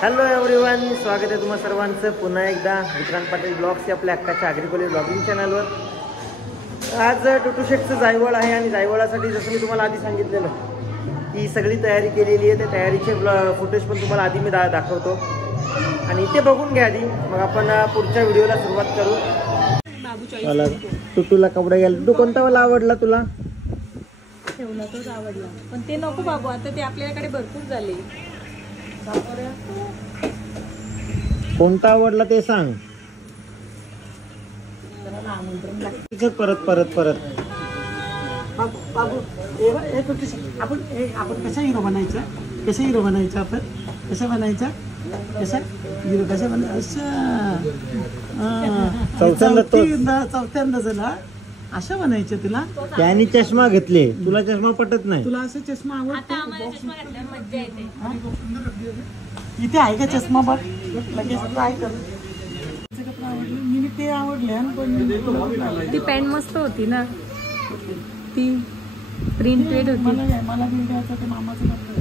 Hello everyone, स्वागत आहे तुम्हा सर्वांचं पुन्हा एकदा विक्रांत पाटील ब्लॉग्स आपल्या अक्काच्या ॲग्रिकल्चर ब्लॉगिंग चॅनलवर. आज टुटू शेटचं जायवळ आहे आणि जायवळासाठी जसं मी तुम्हाला आधी सांगितलेलं की सगळी तयारी केलेली आहे. त्या तयारीचे फुटेज पण तुम्हाला आधी मी दाखवतो आणि ते बघून घ्या आधी, मग आपण पुढच्या व्हिडिओला सुरुवात करू. मला टुटूला कपडे घ्यायला. टुटू कोणता वाला आवडला तुला? ठेवला तोच आवडला, पण ते नको बाबू, आता ते आपल्याकडे भरपूर झाले. कोणता आवडला ते सांग. परत परत परत बाबू आपण कसा हिरो बनायचा? कसा हिरो बनायचा? आपण कसा बनायचा? कसा हिरो कसा बनायचा? चौथ्यांदा झाला असं बनायचं तुला. त्याने चष्मा घेतले, तुला चष्मा पटत नाही. तुला असं चष्मा आवडतो? इथे आहे का चष्मा? बघ लगेच ट्राय कर. मी ते आवडले पण ती पॅन्ट मस्त होती ना, ती प्रिंटेड होती. मला बिल द्यायचं ते मामाचं कपडे.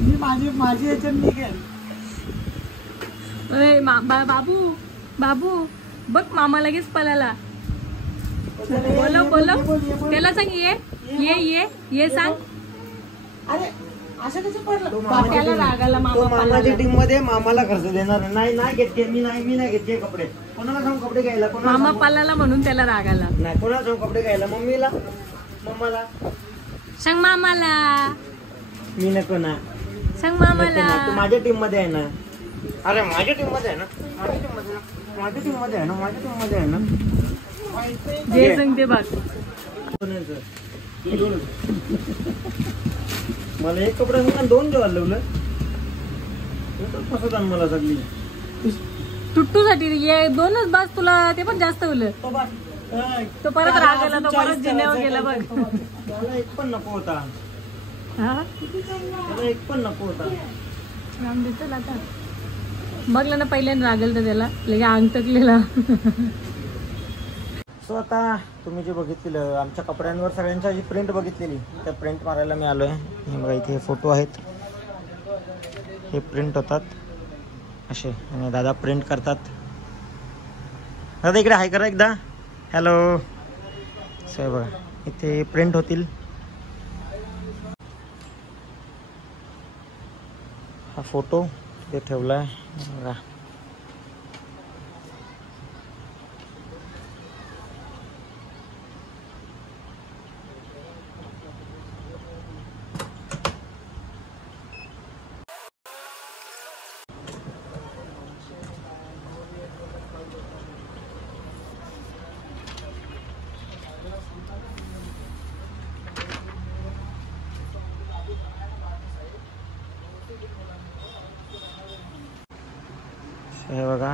मी माझी याच्यात निघेल. बाबू बाबू बघ, मामा लगेच पळाला. बोलो बोलो, त्याला सांग ये ये ये ये सांग. अरे असं कसं पडलं? त्याला रागाला मामा. मामाच्या टीम मध्ये मामाला खर्च देणार नाही. नाही घेतले मी नाही घेतले कपडे. कोणाला सांगू कपडे घ्यायला? मामा पालाला म्हणून त्याला रागाला. नाही, कोणाला सांगू कपडे घ्यायला? मम्माला सांग मामाला. मी नको ना. सांग मामाला. तू माझ्या टीम मध्ये आहे ना? अरे माझ्या टीम मध्ये आहे ना? माझ्या टीम मध्ये आहे ना? जे सांगते बघ. मला एक कपडा सांगा, दोन जेव्हा लावलं कसं जाण मला सगळी. टुट्टू साठी ये दोनच बस, तुला ते पण जास्त होलं. तो परत रागाला, तो परत जिन्यावर गेला बघ. मला एक पण नको होता. मला एक पण नको होता. राम देतो आता बघलं ना, पहिल्यांदा रागल तर त्याला लगे अंग टकलेला. सो आता तुम्ही जे बघितलेलं आमच्या कपड्यांवर सगळ्यांच्या जी प्रिंट बघितलेली, त्या प्रिंट मारायला मी आलो आहे. हे बघा, इथे फोटो आहेत. हे प्रिंट होतात असे आणि दादा प्रिंट करतात. दादा इकडे हाय करा एकदा. हॅलो. सो बघा, इथे प्रिंट होतील. हा फोटो ते ठेवला आहे बघा. हे बघा,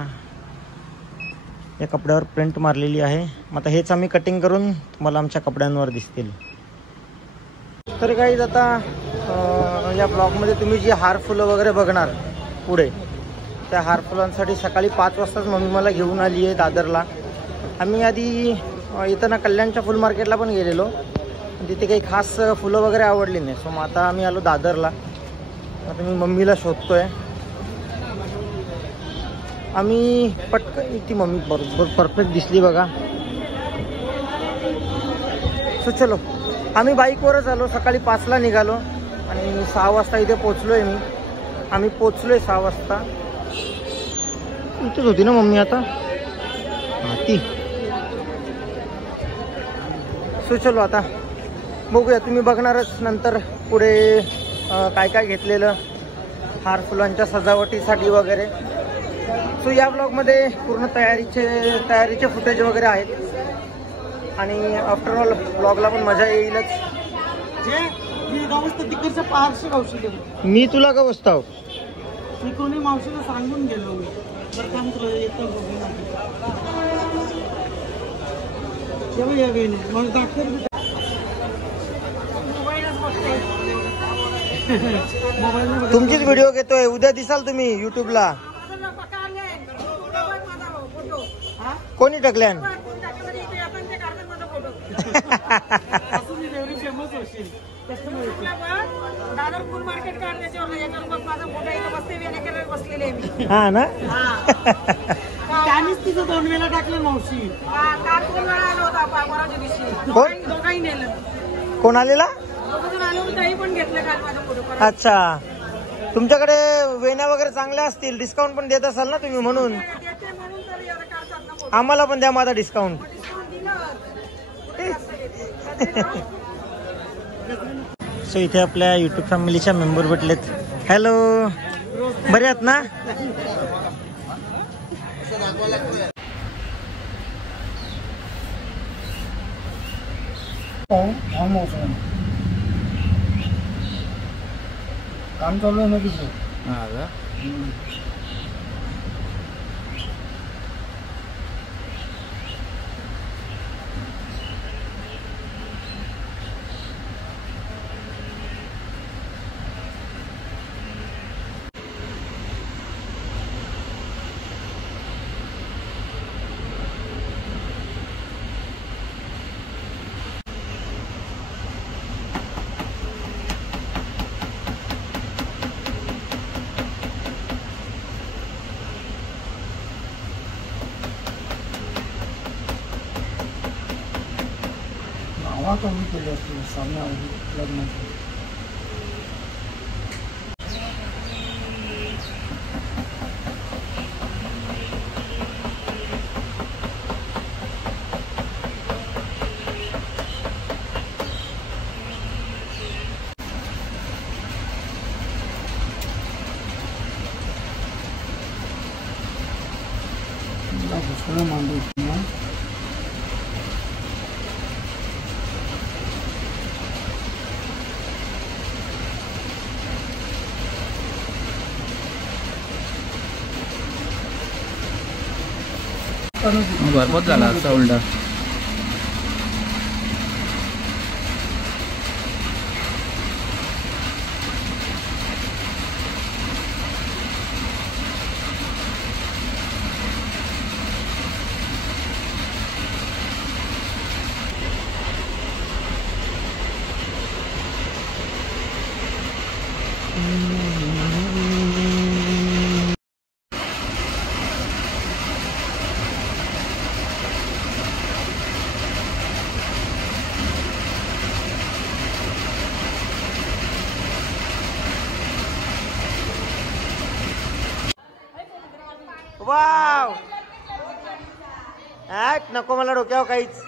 या कपड्यावर प्रिंट मारलेली आहे. मग आता हेच आम्ही कटिंग करून तुम्हाला आमच्या कपड्यांवर दिसतील. तर काही आता या ब्लॉगमध्ये तुम्ही जी हार फुलं वगैरे बघणार पुढे, त्या हार फुलांसाठी सकाळी 5 वाजताच मम्मी मला घेऊन आली आहे दादरला. आम्ही आधी येताना कल्याणच्या फुल मार्केटला पण गेलेलो, तिथे काही खास फुलं वगैरे आवडली नाही. सो मग आता आम्ही आलो दादरला. आता मी मम्मीला शोधतोय. आम्ही पटकन, ती मम्मी बरोबर परफेक्ट दिसली बघा. सो चलो, आम्ही बाईकवरच आलो. सकाळी 5ला निघालो आणि 6 वाजता इथे पोचलोय मी. आम्ही पोचलोय 6 वाजता. इथेच होती ना मम्मी आता? ती. सो चलो, आता बघूया. तुम्ही बघणारच नंतर पुढे काय काय घेतलेलं हार फुलांच्या सजावटीसाठी वगैरे. सो या ब्लॉगमध्ये पूर्ण तयारीचे फुटेज वगैरे आहेत आणि आफ्टर ऑल ब्लॉगला पण मजा येईलच. तिकडचं पारशी गावशी मी तुला का बसताव? मी कोणी मावशीला सांगून गेलो मी. तर काम तुला येतं मग दाखव. तुमचीच व्हिडिओ घेतोय, उद्या दिसाल तुम्ही युट्यूबला. कोणी टाकल्यान? असं मी एवढी फेमस होशील कस्टमर दादर फुल मार्केट कार्ड त्याच्यावर याच्यावर बघ माझा फोटो इथं बसते वेळेकडे बसलेले आहे मी. हा ना. त्यानेच तिथं 2 वेळा टाकलं मावशी. काल 2 वेळा आलो होता परवाच्या दिवशी. दोघाही नेलं. कोण आलेला? दोघं आलो होतो त्याही पण घेतलं काल माझा फोटो. अच्छा, तुमच्याकडे वेण्या वगैरे चांगल्या असतील, डिस्काउंट पण देत असाल ना तुम्ही म्हणून. म्हणून तर एवढं काढतात ना फोटो. आम्हाला पण द्या माझा डिस्काउंट. डिस्काउंट दिलं. सो इथे आपल्या युट्यूब फॅमिलीच्या मेंबर भेटलेत. हॅलो, बरे आहात ना? काम चालू आहे ना तिथे. नावा कमी केली असते सामने लग्नाची. दुसरं मांडू बरबाद झाला असा उलटा. वाव, नको मला डोक्यावर काहीच.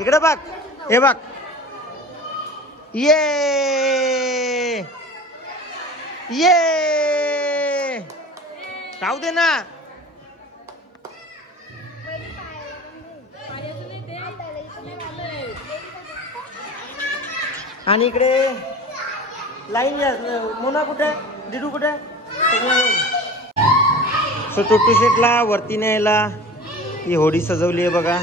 इकडे बघ, हे बघ. ये ये राहू दे ना. आणि इकडे लाईन मोना कुठे, डिडू कुठे. सो टुट्टू शेटला वरती न्यायला ही होडी सजवली आहे बघा.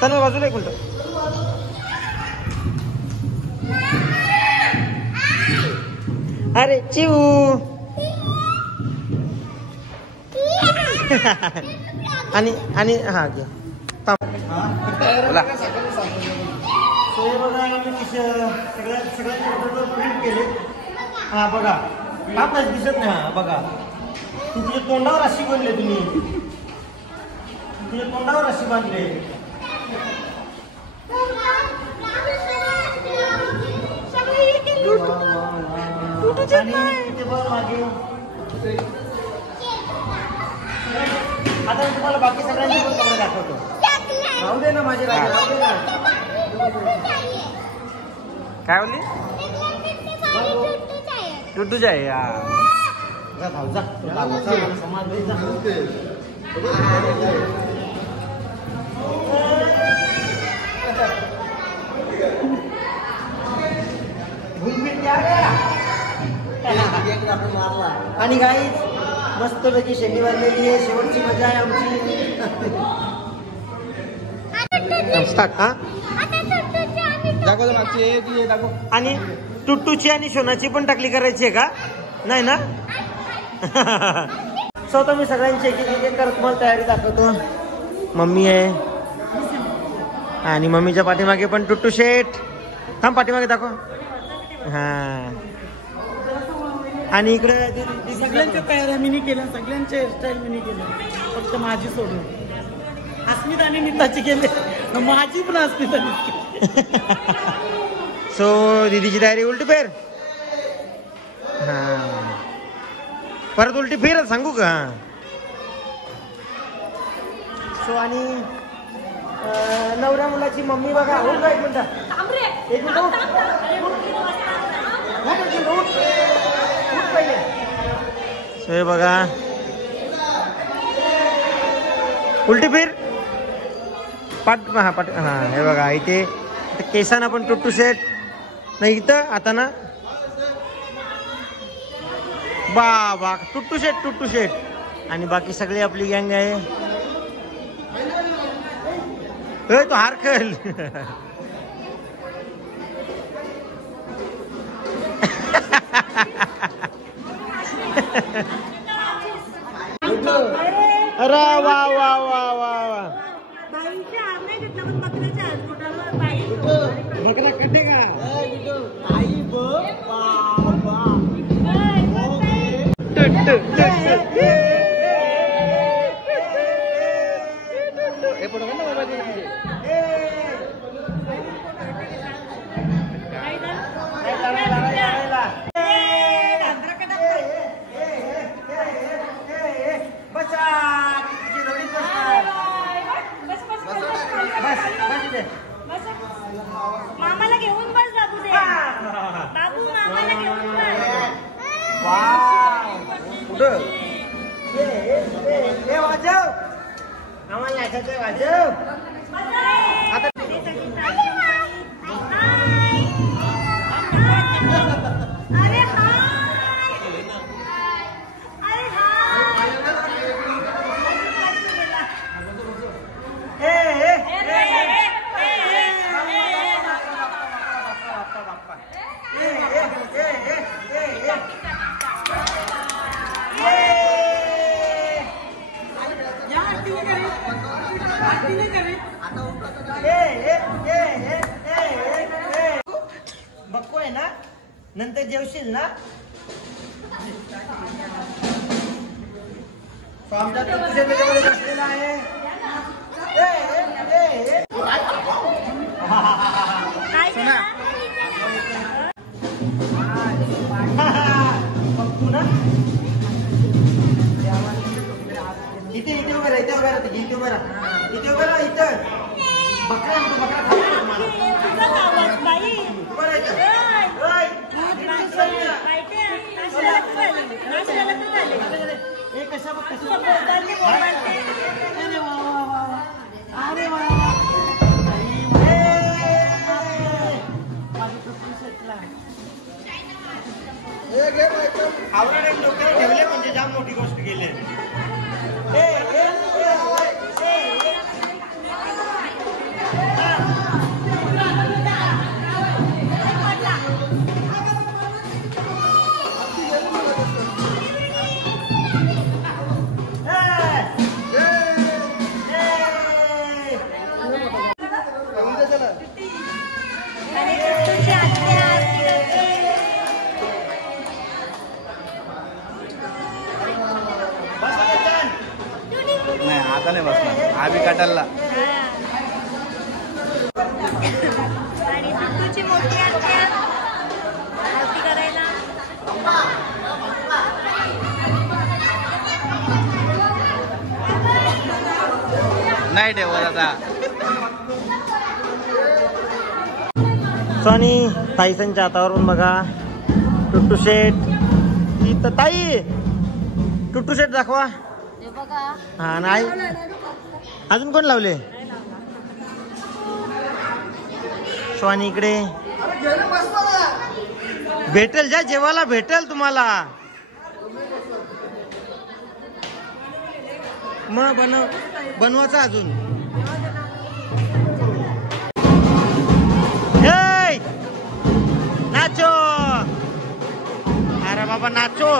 तन्मय बाजूला एक मिनिट. अरे चिऊ आणि हा घ्या. सो हे बघा सगळ्या प्रिंट केले. हा बघा, आपल्याला दिसत नाही. हा बघा, तुझ्या तोंडावर अशी बनले, तुम्ही तुझ्या तोंडावर अशी बांधले. आणि इथे बघ मागे. आता मी तुम्हाला बाकी सगळ्यांचे पण कपडे दाखवतो. राहू दे ना माझे राजे, राहू दे ना. काय बोलली? टुट्टूच आहे. आणि गाईज मस्तपैकी शेंडी वाजलेली आहे. शेवटची मजा आहे आमची. स्टार्ट. हा दाखव मागची दाखव. आणि टुट्टूची आणि सोनाची पण टाकली करायची आहे का? नाही ना. स्वतः मी सगळ्यांची एक एक करत तुम्हाला तयारी दाखवतो. मम्मी आहे आणि मम्मीच्या पाठीमागे पण टुट्टू शेठ. थांब पाठीमागे दाखव. हा आणि इकडे सगळ्यांच्या तयाऱ्या मी केल्या, सगळ्यांचे हेअरस्टाईल मी केल्या, फक्त माझी सोडून अस्मित आणि नीताची केले, माझी पण अस्मित आणि सो दीदीची तयारी उलटी फेर. हा परत उलटी फेर सांगू का. सो आणि नवऱ्या मुलाची मम्मी बघा. उठ का एक मिनिट, एक मिनिट उठ. पहिले सो हे बघा उलटी फिर पाट. हा पाट. हा हे बघा इथे केसांना पण टुट्टू शेट नाही इथं आता ना. बा टुट्टू शेट आणि बाकी सगळी आपली गँग आहे. तो हार खेळ. अरे वा वा वा वा वा. बकरा कटे का मामाला घेऊन बस बाबू दे. बाबू मामाला घेऊन बस. कुठं वाजव आम्हाला नाचायचं वाजव. आता बक्को आहे ना, नंतर जेवशील ना. आमच्या त्याच्यामध्ये बसलेला आहे. बक्कू ना इथे इथे उभं राहा, इथे उभं राहा, इथे उभं राहा, इथे उभं राहा. इथं बकरा म्हणतो, बकरा खाऊ अरे वा आवडे डोक्याला ठेवले म्हणजे जाम मोठी गोष्ट केली. नाही आता नाही बसणार, आम्ही कटायला. आणि तुझी मोठी आरती करायला. नाही ठेवत आता. आणि ताईसांच्या हातावरून बघा टुट्टू शेट. इथं ताई टुट्टू शेट दाखवा. हा नाही अजून कोण लावले. स्वानी इकडे भेटेल, ज्या जेवायला भेटेल तुम्हाला. मग बनवायचं अजून. नाचो अरे बाबा नाचो.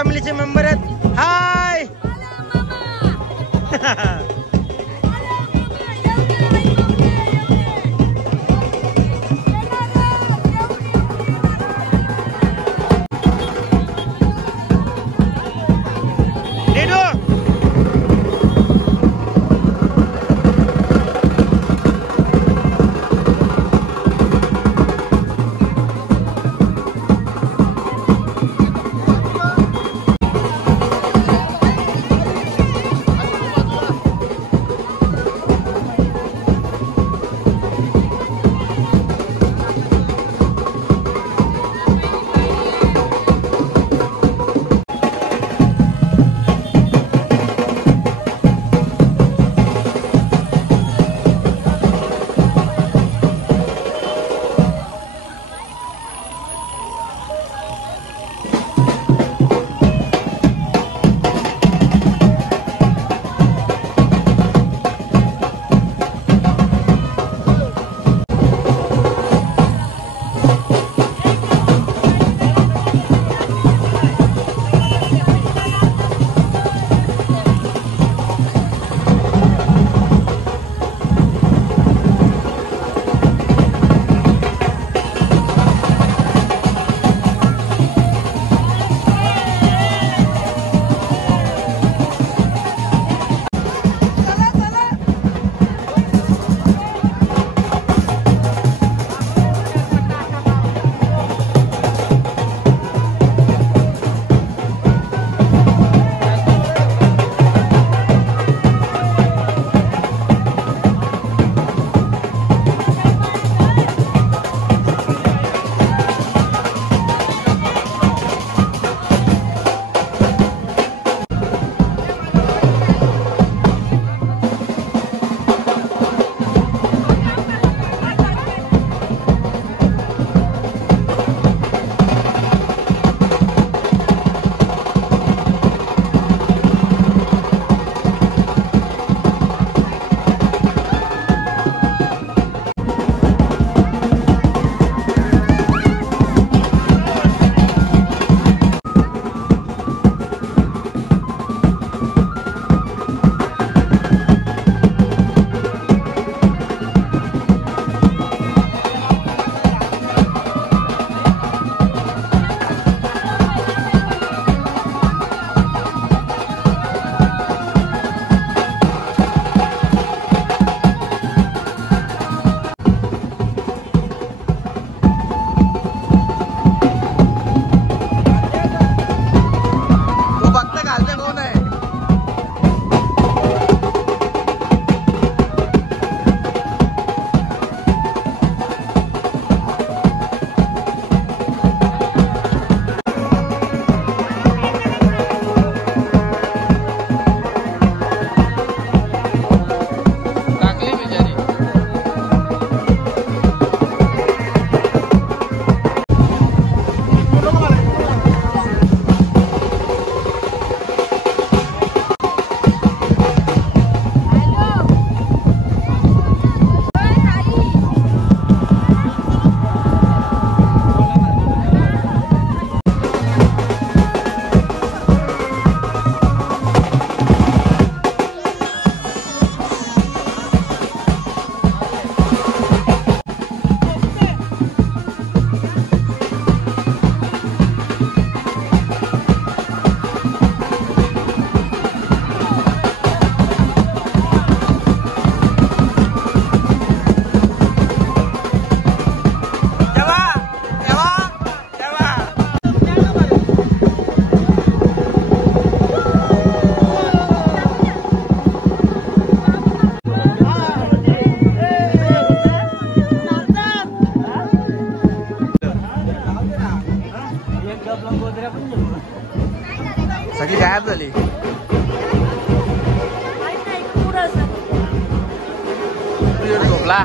फॅमिलीचे मेंबर आहेत. हाय सगळी गायब झाली. झोपला.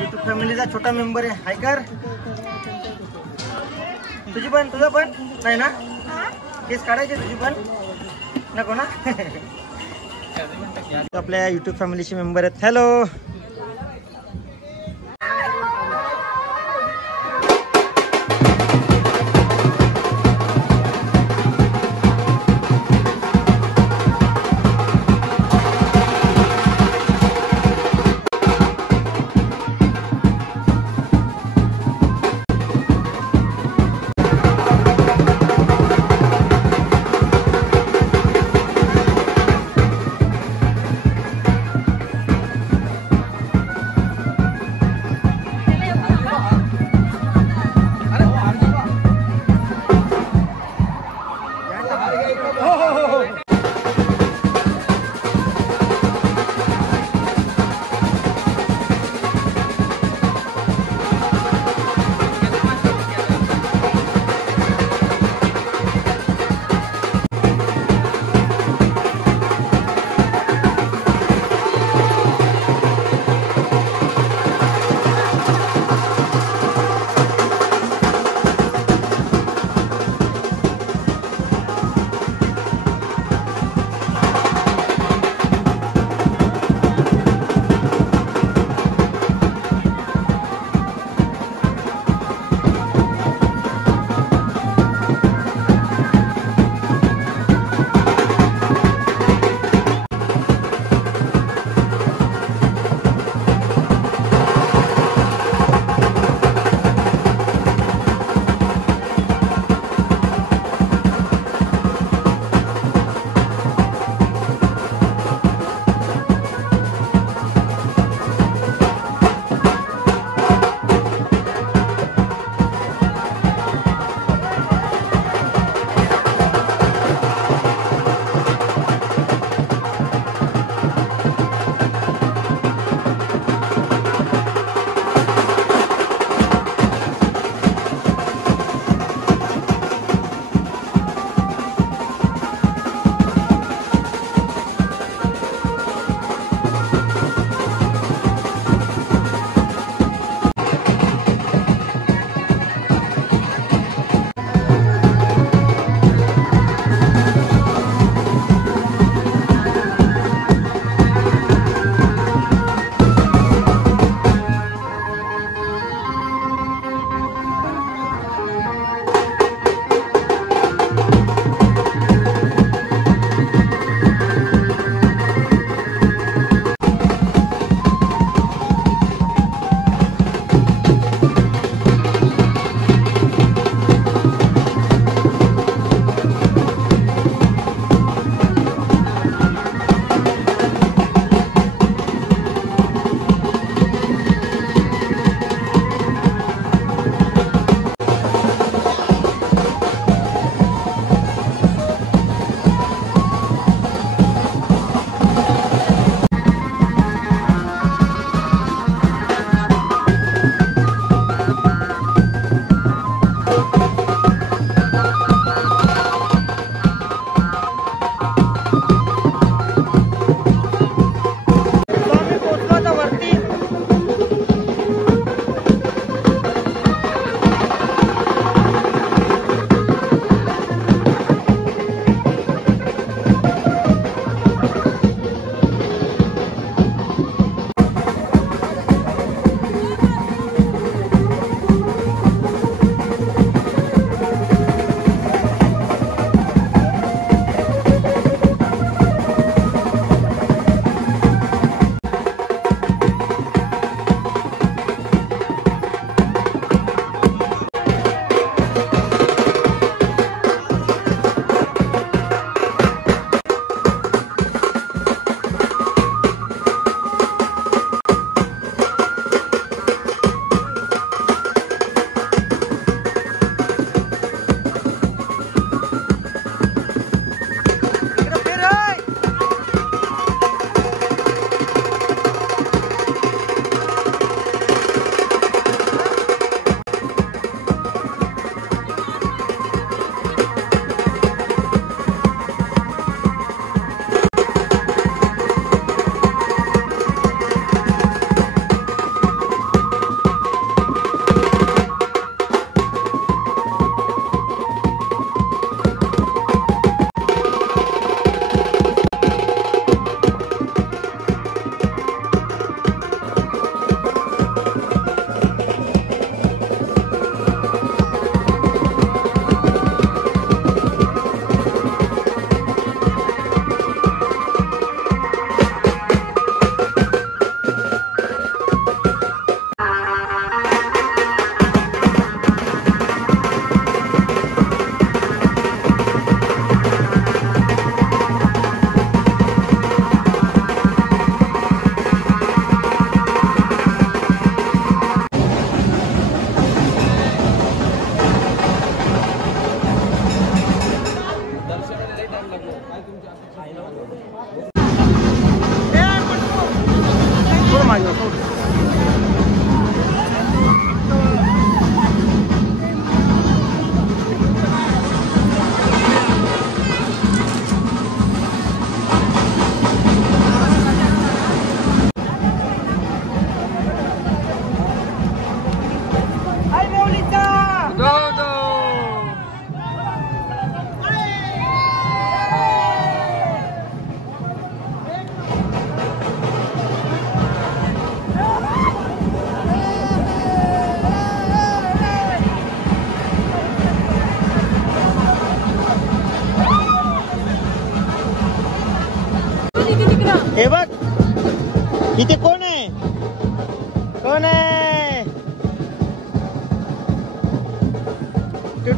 युट्यूब फॅमिलीचा छोटा मेंबर आहे. हाय कर. तुझी पण, तुझं पण नाही ना? केस काढायचे तुझी पण नको ना? आपल्या युट्यूब फॅमिलीचे मेंबर आहेत. हॅलो.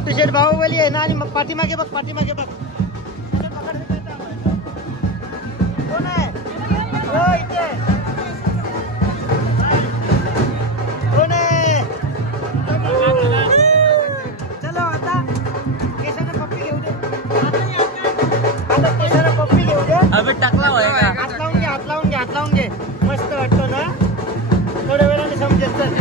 टुट्टू शेठ बाहुबली आहे ना. आणि मग पाठीमागे बघ, पाठीमागे बघ. कोण आहे? हो, इथे. कोण आहे? चलो आता केसानं पप्पी घेऊ दे. आता केसानं पप्पी घेऊ दे. अबे टाकला होय का? हात लावून घे, हात लावून घे, हात लावून घे. मस्त वाटतो ना. थोड्या वेळाने समजेल. तर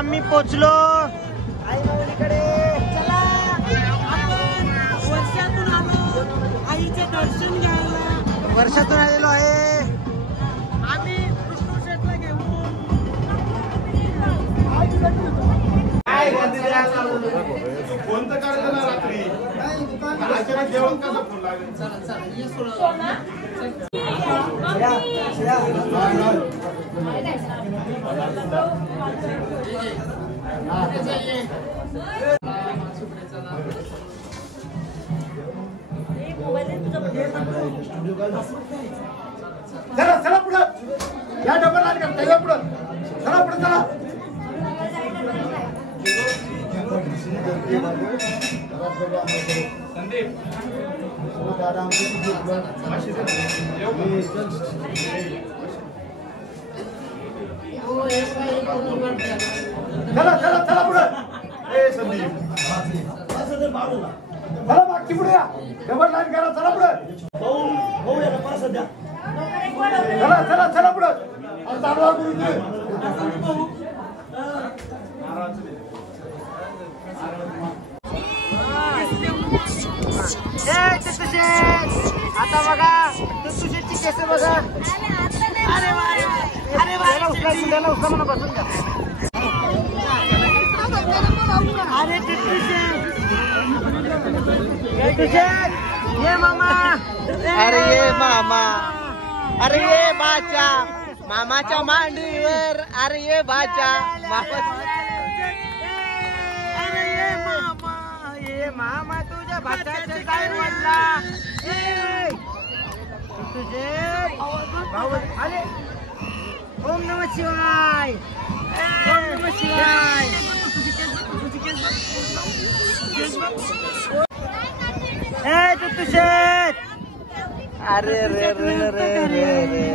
आम्ही पोचलो आई माऊलीकडे. चला आपण वर्षातून आलो आईचे दर्शन घ्यायला. वर्षातून आलेलो आहे. आम्ही विष्णू शेठला घेऊन फोन तर काढला ना रात्री. जेवण कसं फोन चला चला पुढं. या डबल आली का त्याच्या पुढं. चला पुढं चला. संदीप चला चला चला पुढं. ए संदीप चला मागची पुढे या. डबल लाईन करा. चला पुढे. भाऊ या नंबर सध्या. चला चला चला पुढे. चालवा गुरु. आता बघा टुट्टूशेठची केस बघा. अरे वा अरे वा. त्याला उचला म्हणून बसून द्या. अरे टुट्टूशेठ ये मामा. अरे ये मामा. अरे ये बाचा मामाच्या मांडीवर. अरे ये बाचा अरे ये मामा. ये मामा तुझ्या भाच्याचे काय म्हटला. अरे ओम नमः शिवाय. ओम नमः शिवाय. ए टुट्टूशेठ. अरे रे रे रे रे रे.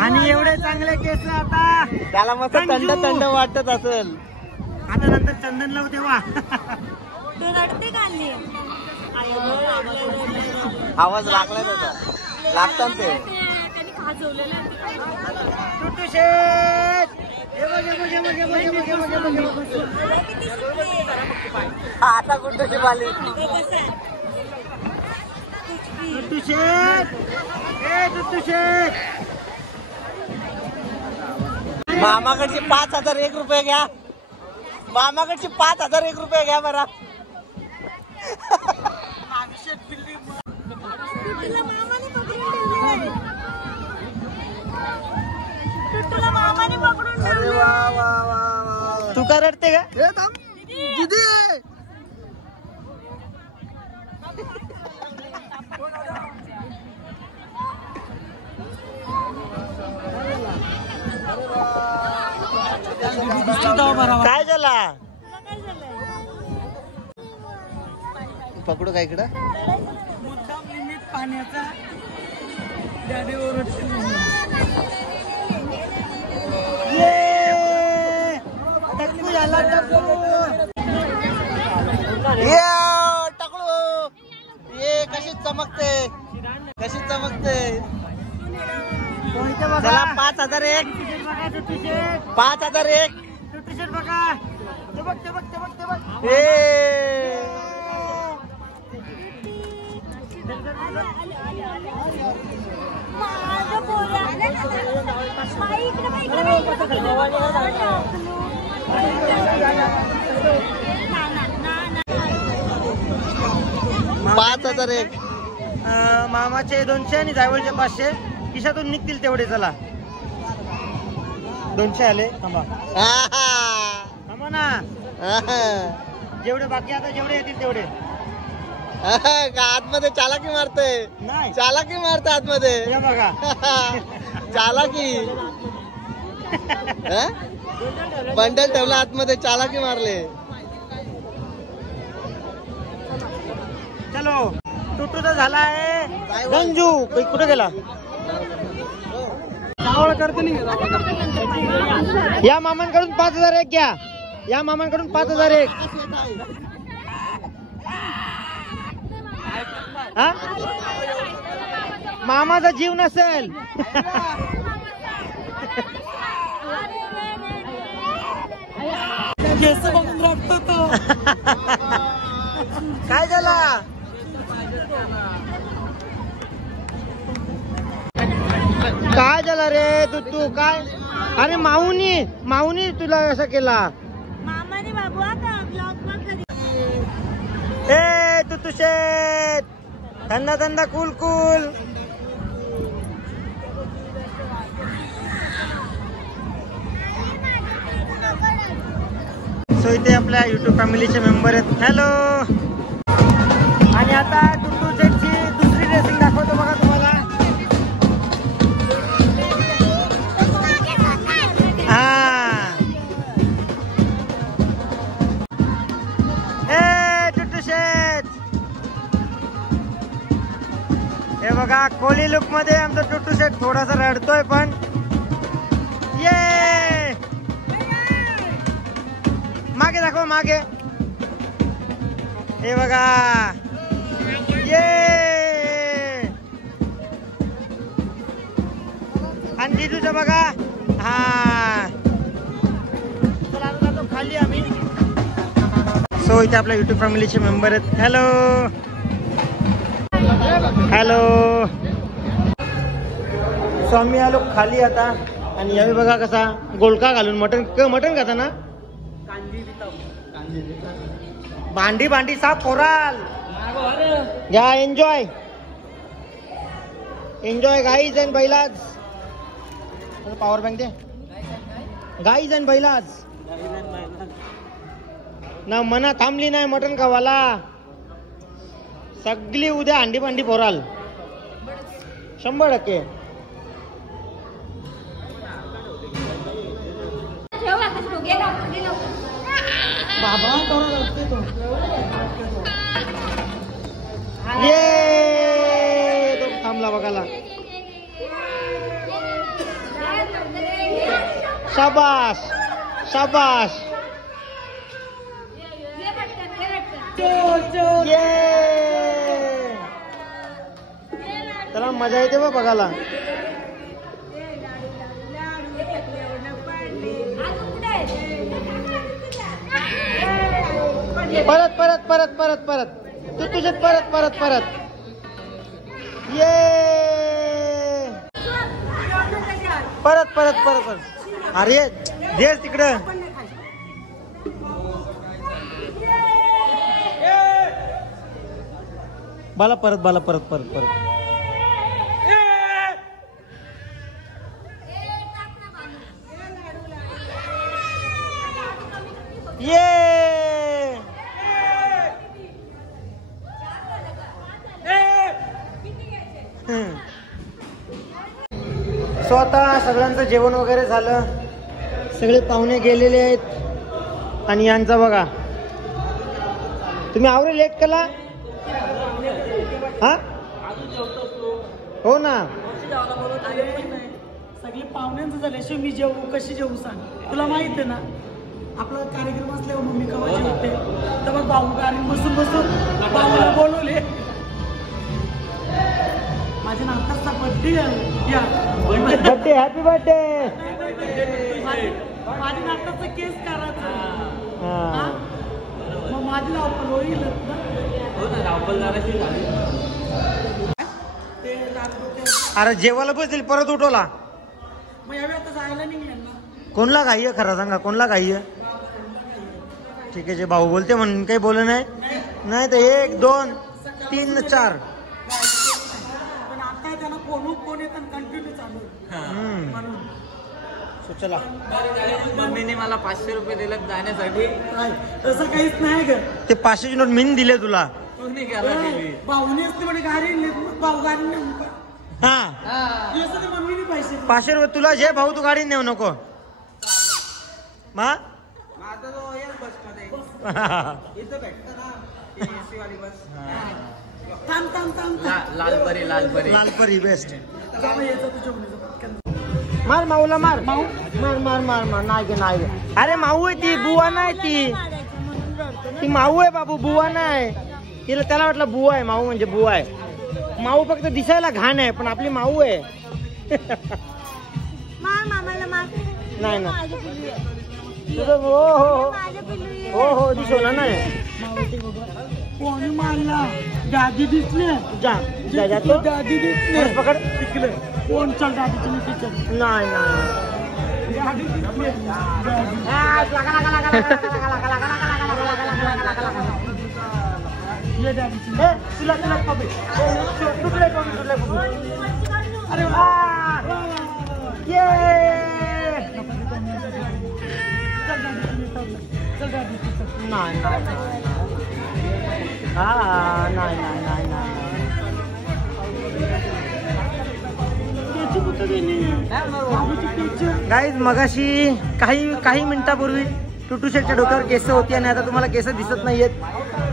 आणि एवढे चांगले केस आता. त्याला मस्त थंड थंड वाटत असेल. आता नंतर चंदन लावू तेव्हा. रडते काढली. आवाज लागलाय त्याचा. लागतात ते. त्यांनी खाजवलेलं आहे. टुट्टूशेठ. आता कुठं शिवाली. टुट्टूशेठ. ए टुट्टूशेठ. मामाकडची 5001 रुपये घ्या. मामाकडची 5001 रुपये घ्या बरा. तू का रडते का? काय झाला? पकडू का इकडं? मुद्दाम लिमिट पाण्याचा गाडी ओरडते. टाकलो ये कशी चमकते, कशी चमकते. चला 5001 5001 5001. मामाचे 200 आणि जायवळचे 500 खिशातून निघतील तेवढे. चला 200 आले. थांबा थांबा ना. जेवढे बाकी आता जेवढे येतील तेवढे. आतमध्ये चालाकी मारते, नाही चालाकी मारते आतमध्ये. हे बघा चालाकी. बंडल ठेवला आतमध्ये, चालाकी मारले. चलो टुटू तर झाला आहे. गंजू कुठे गेला? या मामांकडून 5001 घ्या. या मामांकडून 5001. हा मामाचा जीव नसेल. केस बघून रडतो तो. काय झाला? काय झालं रे तू काय? अरे माऊनी तुला असं केला. मामाने बाबू आता ब्लॉग बघ कधी. ए तू शेत थंडा कूल. सो इथे आपल्या युट्यूब फॅमिलीचे मेंबर आहेत. हॅलो. आणि आता टुटू शेटची दुसरी ड्रेसिंग दाखवतो बघा तुम्हाला. हे बघा कोली लुक मध्ये आमचा टुटू सेट थोडासा रडतोय पण ये मागे दाखव मागे. हे बघा ये. आणि जिजूचं बघा. हा चला आता जातो खाली आम्ही. सो इथे आपल्या युट्यूब फॅमिलीचे मेंबर आहेत. हॅलो. सो आम्ही आलो खाली आता. आणि यावेळी बघा कसा गोलका घालून मटण खाता ना. भांडी साफ कोराल. या एन्जॉय गाईज अँड बैलाज. पॉवर बँक दे. गाईज अँड बैलाज ना मना थांबली नाही मटण खावाला. सगळी उद्या भांडी फोराल 100%. बाबा तेवढा रडते तो. ये तो थांबला बघाला. शाबाश. ये त्याला मजा येते बा बघायला. परत तू तुझे परत ये परत अरे देस तिकडं. बाला परत ये. सो आता सगळ्यांचं जेवण वगैरे झालं, सगळे पाहुणे गेलेले आहेत आणि यांचा बघा. तुम्ही आवरे लेट केला हा? हो ना. सगळे पाहुण्यांचं झाल्याशिवाय मी जेवू कशी जेवू सांग. तुला माहित आहे ना आपला कार्यक्रम असल्यावर मम्मी कवा जेवते. तर मग भाऊ गाडी बसून भाऊला बोलवले. माझ्या नाताचा बर्थडे आहे. या बर्थडे, हॅपी बर्थडे. माझ्या नाताचा केस करायचा. मग माझी धावपल होईल ते रात्र. अरे जेवायला बसतील परत उठवला. मग यावेळी आता जायला निघले ना. कोणला घाई आहे खरं सांगा, कोणला घाई आहे? ठीक आहे, जे भाऊ बोलते म्हणून काही बोल नाही. नाही तर 1 2 3 4. पण आता त्यांना फोन येतात कंटिन्यू चालू म्हणून. चला. मम्मीने मला 500 रुपये दिले जाण्यासाठी. तसं काहीच नाही ग. ते 500ची नोट मीन दिले तुला. कोणी गेला भाऊने असते म्हणजे गाडी भाऊ गाडी नेऊन हा मम्मीने पैसे 500 रुपये तुला. जे भाऊ तू गाडी नेऊ नको. मा माझा जो बस मध्ये इथं भेटत ना एसी वाली बस. थांब लालपरी लालपरी बेस्ट. जाऊ यायचं तुझ्या मुलीचं. मार माऊला मार. मार नाही गे नाही गे. अरे माऊ आहे ती, बुवा नाही ती माऊ आहे बाबू, बुवा नाही. तिला त्याला वाटलं बुवा आहे. माऊ म्हणजे बुवा आहे. माऊ फक्त दिसायला घाण आहे पण आपली माऊ आहे. नाही ना तुझं. हो दिसवला नाही. कोणी मारला? दादी दिसले. जा तो दादी दिसले. पकड. तिकडे कोण चल दादीची मी टीचर नाही दादी दिसले. ये दादीची. तुला अरे नाही गाईज मगाशी काही मिनिटापूर्वी टुटू शेटच्या डोक्यावर केस होती आणि आता तुम्हाला केस दिसत नाहीयेत.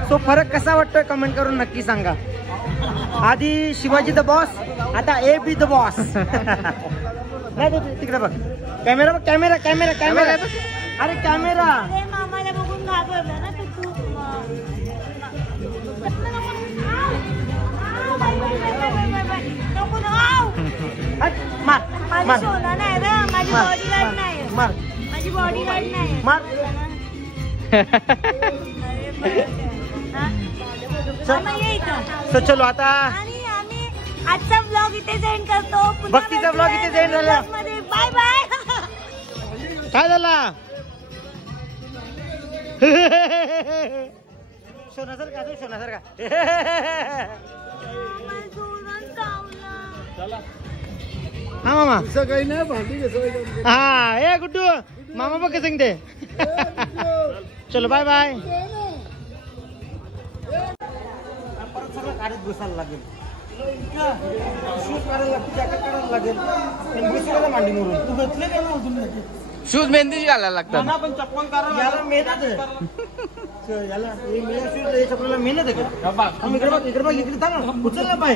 तो फरक कसा वाटतोय कमेंट करून नक्की सांगा. आधी शिवाजी द बॉस, आता AB द बॉस. नाही तिकडे बघ. कॅमेरा बघ. कॅमेरा अरे कॅमेरा. मामाला बघून घाबरला ना तू. माझी सोना नाही रे. माझी बॉडीगार्ड नाही. माझी बॉडीगार्ड नाही. तर चलो आता. आणि आम्ही आजचा ब्लॉग इथे सेंड करतो. भक्तीचा ब्लॉग इथे सेंड झाला. Bye bye. काय झाला? सोनासारखा. हा मामा. काही नाही भांडी. हा ए गुड्डू मामा बघ कसं ते. चलो बाय बाय. परत सगळं गाडीत बसायला लागेल. शूज काढायला लागते, जॅकेट काढायला लागेल. बसायला मांडी मोडून. तू घेतले का ना अजून? शूज मेहंदी घालायला लागतात. पण चप्पल करा. याला मेहनत आहे. याला चपलाला मेहनत आहे का? इकडे बघ इकडे थांब. उचल ना पाय.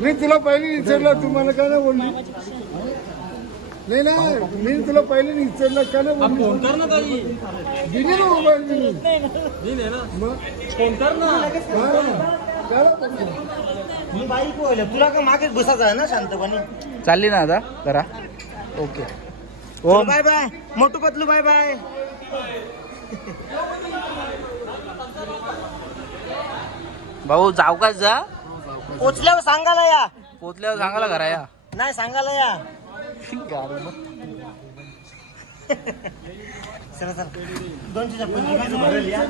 मी तुला पहिले विचारलं, तू मला काय नाही बोलली. नाही मी तुला पहिले विचारलं का नाही बोलली. फोन कर ना ताई. दिली ना मोबाईल मी. मी बाईक बोल. तुला का मागेच बसायचं आहे ना शांतपणे. चालली ना आता करा. Okay. Bye bye Motu Patlu. Bye bye. भाऊ जाऊ का जा पोचल्यावर सांगायला या. पोचल्यावर सांगायला घरा या. नाही सांगायला या. चला चला 255 भरेल या.